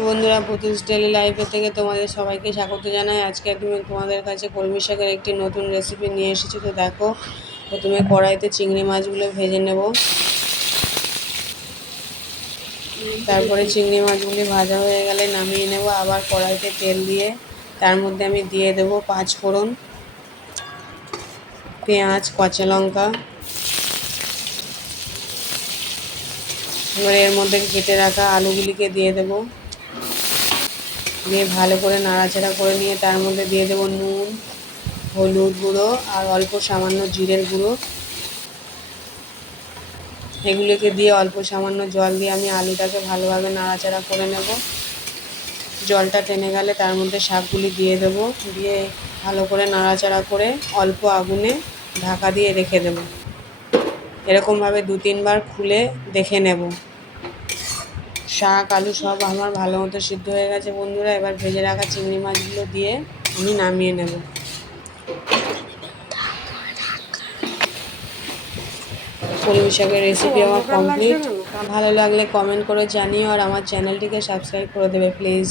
Hello বন্ধুরা, পুতুলস daily লাইফে থেকে তোমাদের সবাইকে স্বাগত জানাই। আজকে আমি তোমাদের কাছে কলমি শাকের একটি নতুন রেসিপি নিয়ে এসেছি। তো দেখো, প্রথমে কড়াইতে চিংড়ি মাছগুলো ভেজে নেব। তারপরে চিংড়ি মাছগুলি ভাজা হয়ে গেলে নামিয়ে নেব। আবার কড়াইতে তেল দিয়ে তার মধ্যে আমি দিয়ে দেবো 5 ফোড়ন, পেঁয়াজ, কাঁচা লঙ্কা। এবার এর মধ্যে কেটে রাখা আলুগুলিকে দিয়ে দেবো। দিয়ে ভালো করে নাড়াচাড়া করে নিয়ে তার মধ্যে দিয়ে দেবো নুন, হলুদ গুঁড়ো আর অল্প সামান্য জিরের গুঁড়ো। এগুলিকে দিয়ে অল্প সামান্য জল দিয়ে আমি আলুটাকে ভালোভাবে নাড়াচাড়া করে নেব। জলটা টেনে গেলে তার মধ্যে শাকগুলি দিয়ে দেব। দিয়ে ভালো করে নাড়াচাড়া করে অল্প আগুনে ঢাকা দিয়ে রেখে দেব। এরকমভাবে 2-3 বার খুলে দেখে নেব। শাক আলু সব আমার ভালো মতো সিদ্ধ হয়ে গেছে বন্ধুরা। এবার ভেজে রাখা চিংড়ি মাছগুলো দিয়ে আমি নামিয়ে নেব। কলমি শাকের রেসিপি আমার কমপ্লিট। ভালো লাগলে কমেন্ট করে জানিও আর আমার চ্যানেলটিকে সাবস্ক্রাইব করে দেবে প্লিজ।